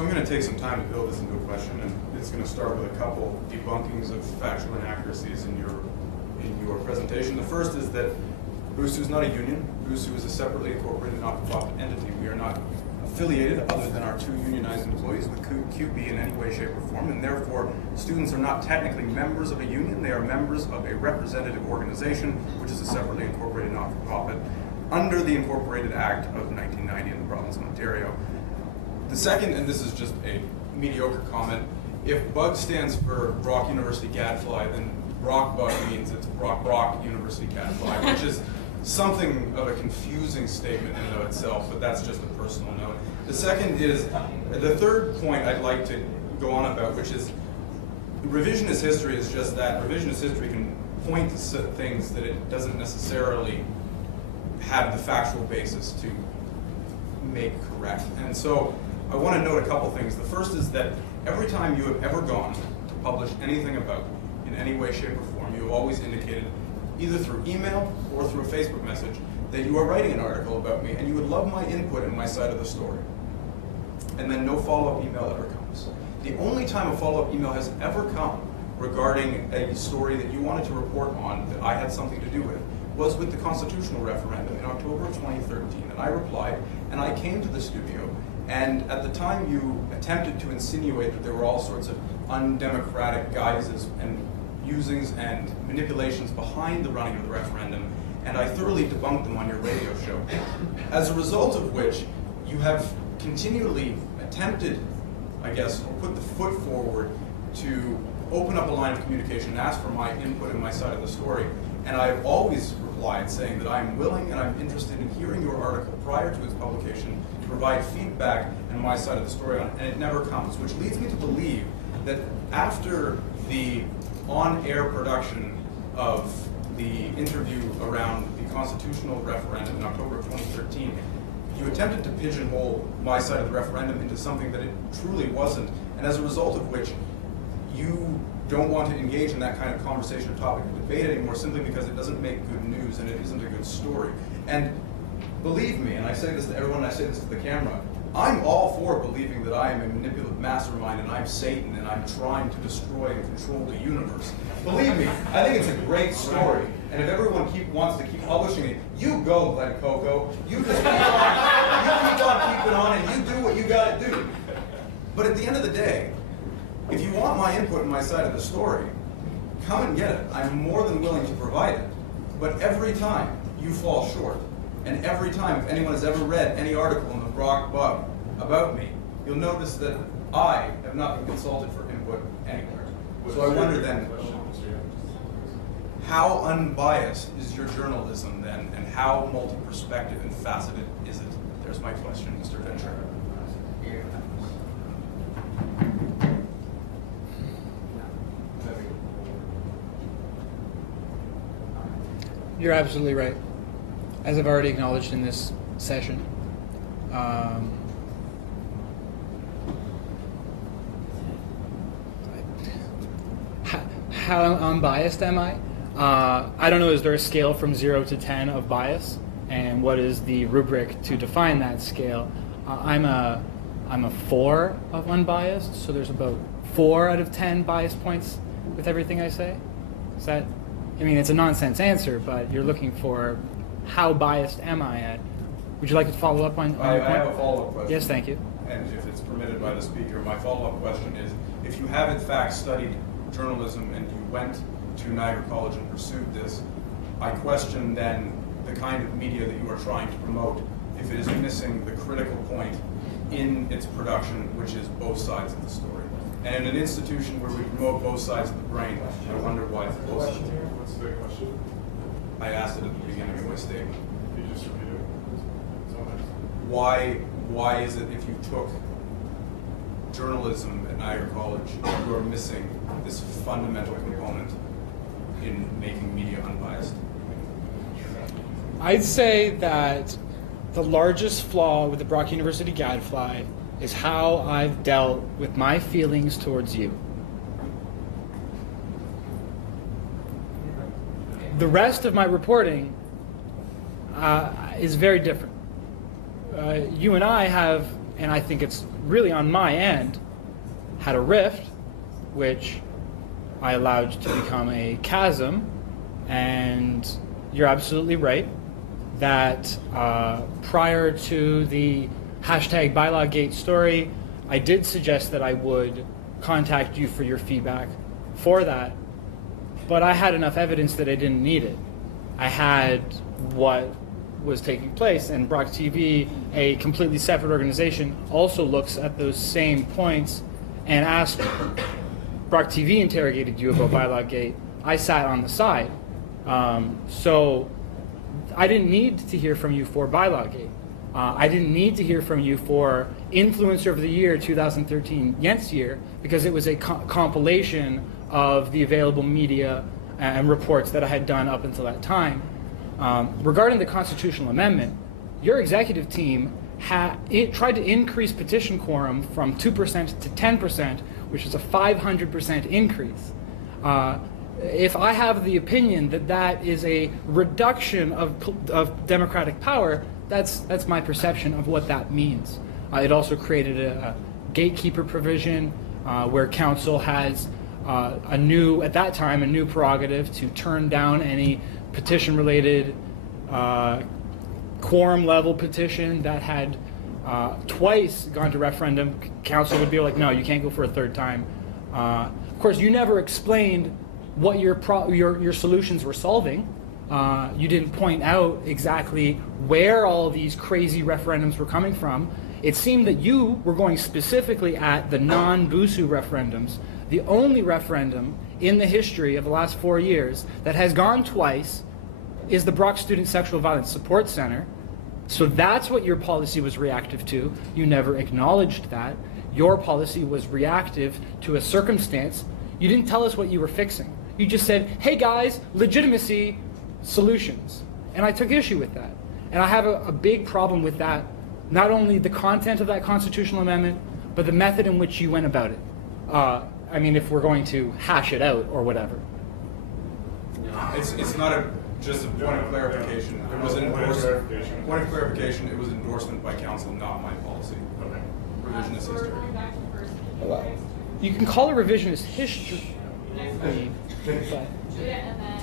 So I'm going to take some time to build this into a question, and it's going to start with a couple debunkings of factual inaccuracies in your presentation. The first is that BOOSU is not a union. BOOSU is a separately incorporated not-for-profit entity. We are not affiliated, other than our 2 unionized employees, with CUPE in any way, shape, or form, and therefore students are not technically members of a union. They are members of a representative organization, which is a separately incorporated not-for-profit under the Incorporated Act of 1990 in the province of Ontario. The second, and this is just a mediocre comment, if BUG stands for Brock University Gadfly, then BrockBug means it's Brock University Gadfly, which is something of a confusing statement in and of itself, but that's just a personal note. The second is, the third point I'd like to go on about, which is revisionist history is just that. Revisionist history can point to things that it doesn't necessarily have the factual basis to make correct. And so I want to note a couple things. The first is that every time you have ever gone to publish anything about in any way, shape, or form, you have always indicated, either through email or through a Facebook message, that you are writing an article about me and you would love my input and my side of the story. And then no follow-up email ever comes. The only time a follow-up email has ever come regarding a story that you wanted to report on that I had something to do with was with the constitutional referendum in October of 2013. And I replied, and I came to the studio, and at the time you attempted to insinuate that there were all sorts of undemocratic guises and usings and manipulations behind the running of the referendum, and I thoroughly debunked them on your radio show. As a result of which, you have continually attempted, I guess, or put the foot forward to open up a line of communication and ask for my input and my side of the story. And I've always replied saying that I'm willing and I'm interested in hearing your article prior to its publication to provide feedback and my side of the story on it, and it never comes, which leads me to believe that after the on-air production of the interview around the constitutional referendum in October of 2013, you attempted to pigeonhole my side of the referendum into something that it truly wasn't, and as a result of which you don't want to engage in that kind of conversation or topic of debate anymore simply because it doesn't make good news and it isn't a good story. And believe me, and I say this to everyone and I say this to the camera, I'm all for believing that I am a manipulative mastermind and I'm Satan and I'm trying to destroy and control the universe. Believe me, I think it's a great story. And if everyone wants to keep publishing it, you go, Glenn Coco. You just keep on keeping on and you do what you gotta do. But at the end of the day, if you want my input and my side of the story, come and get it. I'm more than willing to provide it. But every time you fall short, and every time, if anyone has ever read any article in the Brock Bug about me, you'll notice that I have not been consulted for input anywhere. So I wonder then, how unbiased is your journalism then, and how multi-perspective and faceted is it? There's my question, Mr. Ventura. You're absolutely right. As I've already acknowledged in this session, how unbiased am I? I don't know, is there a scale from 0 to 10 of bias? And what is the rubric to define that scale? I'm a 4 of unbiased, so there's about 4 out of 10 bias points with everything I say. Is that, I mean, it's a nonsense answer, but you're looking for how biased am I at? Would you like to follow up on I have a follow-up question. Yes, thank you. And if it's permitted by the speaker, my follow-up question is, if you have in fact studied journalism and you went to Niagara College and pursued this, I question then the kind of media that you are trying to promote if it is missing the critical point in its production, which is both sides of the story. And in an institution where we promote both sides of the brain, I wonder why it's both sides. What's the question? I asked it at the beginning of my statement. Can you just repeat it? Why is it if you took journalism at Niagara College, you are missing this fundamental component in making media unbiased? I'd say that the largest flaw with the Brock University Gadfly is how I've dealt with my feelings towards you. The rest of my reporting is very different. You and I have and I think it's really on my end, had a rift, which I allowed to become a chasm. And you're absolutely right that prior to the hashtag BylawGate story, I did suggest that I would contact you for your feedback for that, but I had enough evidence that I didn't need it. I had what was taking place, and Brock TV, a completely separate organization, also looks at those same points and asked, Brock TV interrogated you about BylawGate. I sat on the side. So I didn't need to hear from you for BylawGate. I didn't need to hear from you for Influencer of the Year 2013 Jens Year, because it was a compilation of the available media and reports that I had done up until that time. Regarding the constitutional amendment, your executive team tried to increase petition quorum from 2% to 10%, which is a 500% increase. If I have the opinion that that is a reduction of democratic power, that's my perception of what that means. It also created a gatekeeper provision where council has at that time, a new prerogative to turn down any petition-related quorum-level petition that had twice gone to referendum. Council would be like, no, you can't go for a third time. Of course, you never explained what your solutions were solving. You didn't point out exactly where all these crazy referendums were coming from. It seemed that you were going specifically at the non-BUSU referendums. The only referendum in the history of the last 4 years that has gone twice is the Brock Student Sexual Violence Support Center. So that's what your policy was reactive to. You never acknowledged that. Your policy was reactive to a circumstance. You didn't tell us what you were fixing. You just said, hey guys, legitimacy, solutions. And I took issue with that. And I have a big problem with that, not only the content of that constitutional amendment, but the method in which you went about it. I mean, if we're going to hash it out or whatever. It's not just a point of clarification. It was an endorsement. Point of clarification, it was endorsement by council, not my policy. Okay. Revisionist So we're history. going back to first. You can call it revisionist history. Next but question. Julia, and then